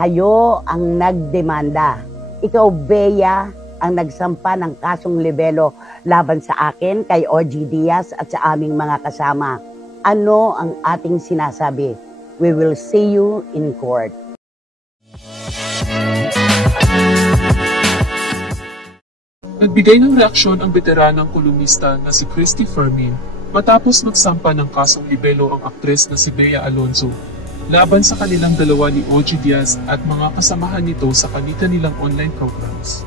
Kayo ang nagdemanda. Ikaw, Bea, ang nagsampa ng kasong libelo laban sa akin, kay OG Diaz at sa aming mga kasama. Ano ang ating sinasabi? We will see you in court. Nagbigay ng reaksyon ang veteranang kolumnista na si Christy Fermin matapos magsampa ng kasong libelo ang aktres na si Bea Alonzo laban sa kanilang dalawa ni OG Diaz at mga kasamahan nito sa kanilang online programs.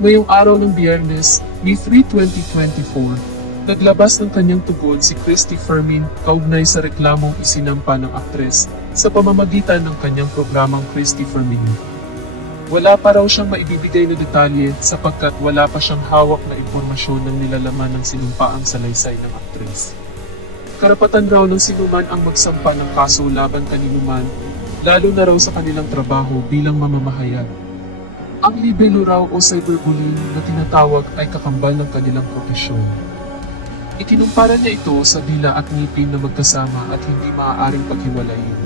Ngayong araw ng Biyernes, May 3, 2024, naglabas ng kanyang tugon si Christy Fermin kaugnay sa reklamong isinampa ng aktres sa pamamagitan ng kanyang programang Christy Fermin. Wala pa raw siyang maibibigay na detalye sapagkat wala pa siyang hawak na impormasyon ng nilalaman ng sinumpaang salaysay ng aktres. Karapatan raw ng sinuman ang magsampa ng kaso laban kaninuman, lalo na raw sa kanilang trabaho bilang mamamahayag. Ang libelo raw o cyberbullying na tinatawag ay kakambal ng kanilang propesyon. Ikinumpara niya ito sa dila at ngipin na magkasama at hindi maaaring paghiwalayin.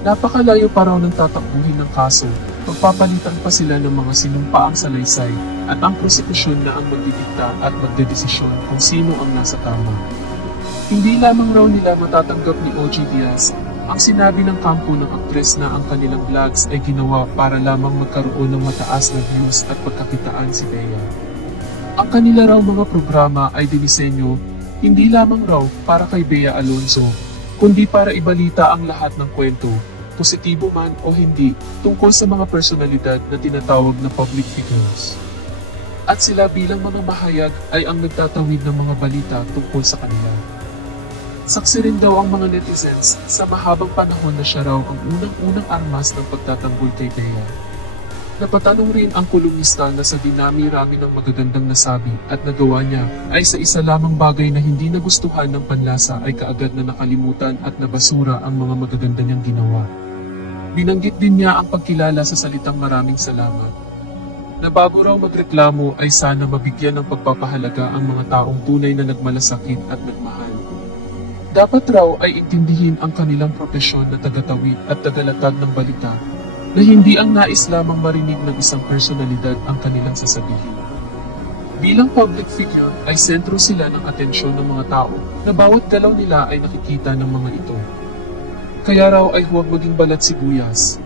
Napakalayo pa raw ng tatakbuhin ng kaso, pagpapalitan pa sila ng mga sinumpaang salaysay at ang prosekusyon na ang magdidikta at magdedesisyon kung sino ang nasa tama. Hindi lamang raw nila matatanggap ni OG Diaz ang sinabi ng kampo ng aktres na ang kanilang vlogs ay ginawa para lamang magkaroon ng mataas na views at pagkakitaan si Bea. Ang kanila raw mga programa ay dinisenyo hindi lamang raw para kay Bea Alonzo, kundi para ibalita ang lahat ng kwento, positibo man o hindi, tungkol sa mga personalidad na tinatawag na public figures. At sila bilang mga mahayag ay ang nagtatawid ng mga balita tungkol sa kanila. Saksi rin daw ang mga netizens sa mahabang panahon na siya raw ang unang-unang armas ng pagtatanggol kay Bea. Napatanong rin ang kolumnista na sa dinami-rami ng magagandang nasabi at nagawa niya ay sa isa lamang bagay na hindi nagustuhan ng panlasa ay kaagad na nakalimutan at nabasura ang mga magaganda niyang ginawa. Binanggit din niya ang pagkilala sa salitang maraming salamat. Na bago raw magreklamo ay sana mabigyan ng pagpapahalaga ang mga taong tunay na nagmalasakit at nagmahal. Dapat raw ay intindihin ang kanilang propesyon na tagatawid at tagalatag ng balita na hindi ang nais lamang marinig ng isang personalidad ang kanilang sasabihin. Bilang public figure ay sentro sila ng atensyon ng mga tao na bawat galaw nila ay nakikita ng mga ito. Kaya raw ay huwag maging balat sibuyas.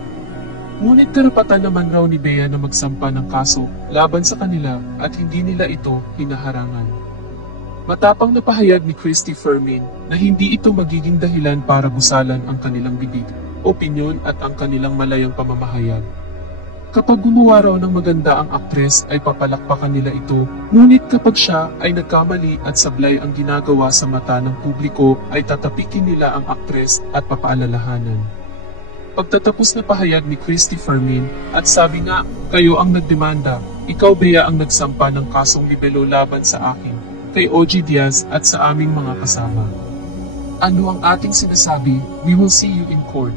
Ngunit karapatan naman raw ni Bea na magsampa ng kaso laban sa kanila at hindi nila ito hinaharangan. Matapang na pahayag ni Christy Fermin na hindi ito magiging dahilan para busalan ang kanilang bibig, opinyon at ang kanilang malayang pamamahayag. Kapag gumawa raw ng maganda ang aktres ay papalakpakan nila ito, ngunit kapag siya ay nagkamali at sablay ang ginagawa sa mata ng publiko ay tatapikin nila ang aktres at papaalalahanan. Pagtatapos na pahayag ni Christy Fermin at sabi nga, kayo ang nagdemanda, ikaw Bea ang nagsampa ng kasong libelo laban sa akin, kay OG Diaz at sa aming mga kasama. Ano ang ating sinasabi? We will see you in court.